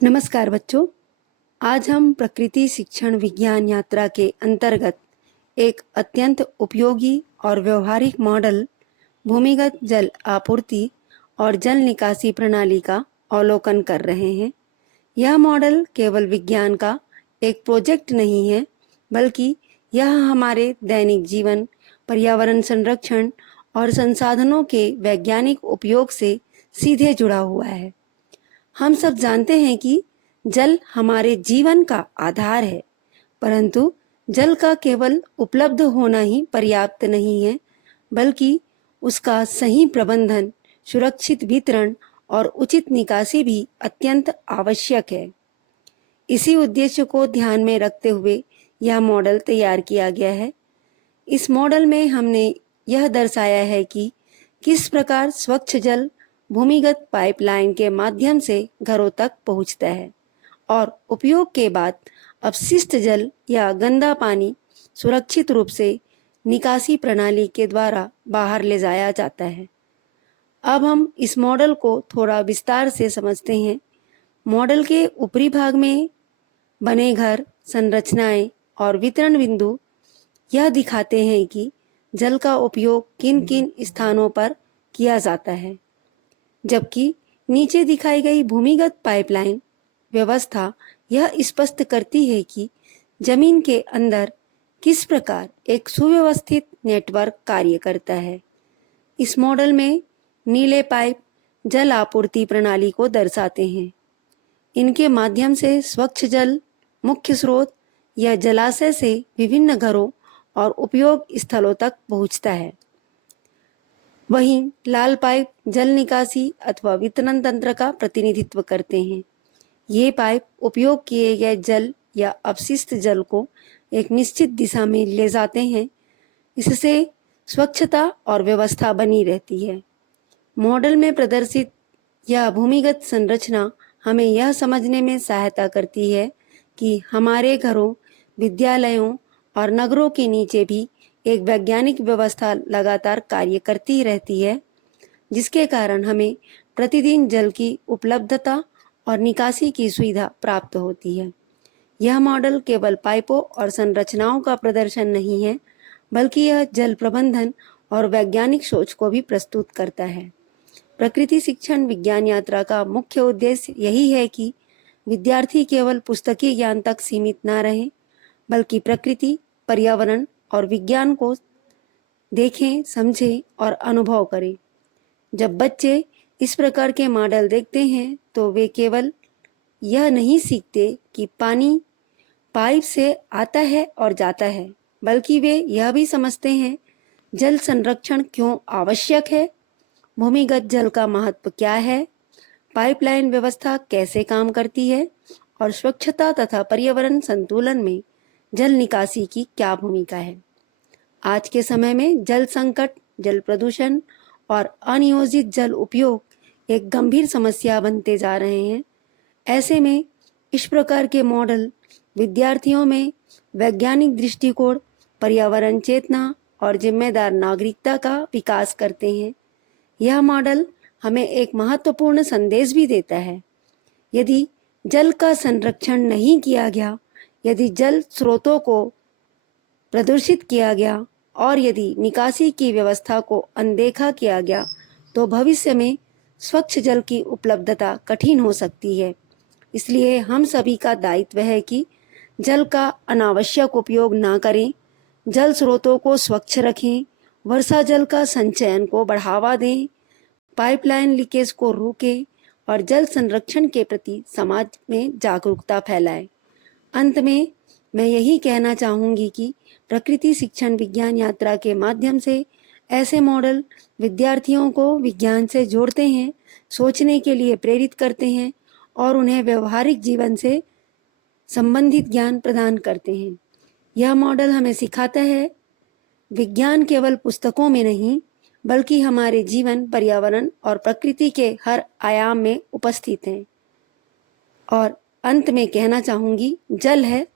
नमस्कार बच्चों। आज हम प्रकृति शिक्षण विज्ञान यात्रा के अंतर्गत एक अत्यंत उपयोगी और व्यवहारिक मॉडल भूमिगत जल आपूर्ति और जल निकासी प्रणाली का अवलोकन कर रहे हैं। यह मॉडल केवल विज्ञान का एक प्रोजेक्ट नहीं है, बल्कि यह हमारे दैनिक जीवन, पर्यावरण संरक्षण और संसाधनों के वैज्ञानिक उपयोग से सीधे जुड़ा हुआ है। हम सब जानते हैं कि जल हमारे जीवन का आधार है, परंतु जल का केवल उपलब्ध होना ही पर्याप्त नहीं है, बल्कि उसका सही प्रबंधन, सुरक्षित वितरण और उचित निकासी भी अत्यंत आवश्यक है। इसी उद्देश्य को ध्यान में रखते हुए यह मॉडल तैयार किया गया है। इस मॉडल में हमने यह दर्शाया है कि किस प्रकार स्वच्छ जल भूमिगत पाइपलाइन के माध्यम से घरों तक पहुंचता है और उपयोग के बाद अपशिष्ट जल या गंदा पानी सुरक्षित रूप से निकासी प्रणाली के द्वारा बाहर ले जाया जाता है। अब हम इस मॉडल को थोड़ा विस्तार से समझते हैं। मॉडल के ऊपरी भाग में बने घर, संरचनाएं और वितरण बिंदु यह दिखाते हैं कि जल का उपयोग किन किन स्थानों पर किया जाता है, जबकि नीचे दिखाई गई भूमिगत पाइपलाइन व्यवस्था यह स्पष्ट करती है कि जमीन के अंदर किस प्रकार एक सुव्यवस्थित नेटवर्क कार्य करता है। इस मॉडल में नीले पाइप जल आपूर्ति प्रणाली को दर्शाते हैं। इनके माध्यम से स्वच्छ जल मुख्य स्रोत या जलाशय से विभिन्न घरों और उपयोग स्थलों तक पहुंचता है। वहीं लाल पाइप जल निकासी अथवा वितरण तंत्र का प्रतिनिधित्व करते हैं। ये पाइप उपयोग किए गए जल या अपशिष्ट जल को एक निश्चित दिशा में ले जाते हैं। इससे स्वच्छता और व्यवस्था बनी रहती है। मॉडल में प्रदर्शित यह भूमिगत संरचना हमें यह समझने में सहायता करती है कि हमारे घरों, विद्यालयों और नगरों के नीचे भी एक वैज्ञानिक व्यवस्था लगातार कार्य करती रहती है, जिसके कारण हमें प्रतिदिन जल की उपलब्धता और निकासी की सुविधा प्राप्त होती है। यह मॉडल केवल पाइपों और संरचनाओं का प्रदर्शन नहीं है, बल्कि यह जल प्रबंधन और वैज्ञानिक सोच को भी प्रस्तुत करता है। प्रकृति शिक्षण विज्ञान यात्रा का मुख्य उद्देश्य यही है कि विद्यार्थी केवल पुस्तकीय ज्ञान तक सीमित न रहे, बल्कि प्रकृति, पर्यावरण और विज्ञान को देखें, समझें और अनुभव करें। जब बच्चे इस प्रकार के मॉडल देखते हैं तो वे केवल यह नहीं सीखते कि पानी पाइप से आता है और जाता है, बल्कि वे यह भी समझते हैं जल संरक्षण क्यों आवश्यक है, भूमिगत जल का महत्व क्या है, पाइपलाइन व्यवस्था कैसे काम करती है और स्वच्छता तथा पर्यावरण संतुलन में जल निकासी की क्या भूमिका है। आज के समय में जल संकट, जल प्रदूषण और अनियोजित जल उपयोग एक गंभीर समस्या बनते जा रहे हैं। ऐसे में इस प्रकार के मॉडल विद्यार्थियों में वैज्ञानिक दृष्टिकोण, पर्यावरण चेतना और जिम्मेदार नागरिकता का विकास करते हैं। यह मॉडल हमें एक महत्वपूर्ण संदेश भी देता है। यदि जल का संरक्षण नहीं किया गया, यदि जल स्रोतों को प्रदूषित किया गया और यदि निकासी की व्यवस्था को अनदेखा किया गया, तो भविष्य में स्वच्छ जल की उपलब्धता कठिन हो सकती है। इसलिए हम सभी का दायित्व है कि जल का अनावश्यक उपयोग ना करें, जल स्रोतों को स्वच्छ रखें, वर्षा जल का संचयन को बढ़ावा दें, पाइपलाइन लीकेज को रोकें और जल संरक्षण के प्रति समाज में जागरूकता फैलाएं। अंत में मैं यही कहना चाहूँगी कि प्रकृति शिक्षण विज्ञान यात्रा के माध्यम से ऐसे मॉडल विद्यार्थियों को विज्ञान से जोड़ते हैं, सोचने के लिए प्रेरित करते हैं और उन्हें व्यवहारिक जीवन से संबंधित ज्ञान प्रदान करते हैं। यह मॉडल हमें सिखाता है विज्ञान केवल पुस्तकों में नहीं, बल्कि हमारे जीवन, पर्यावरण और प्रकृति के हर आयाम में उपस्थित है। और अंत में कहना चाहूँगी, जल है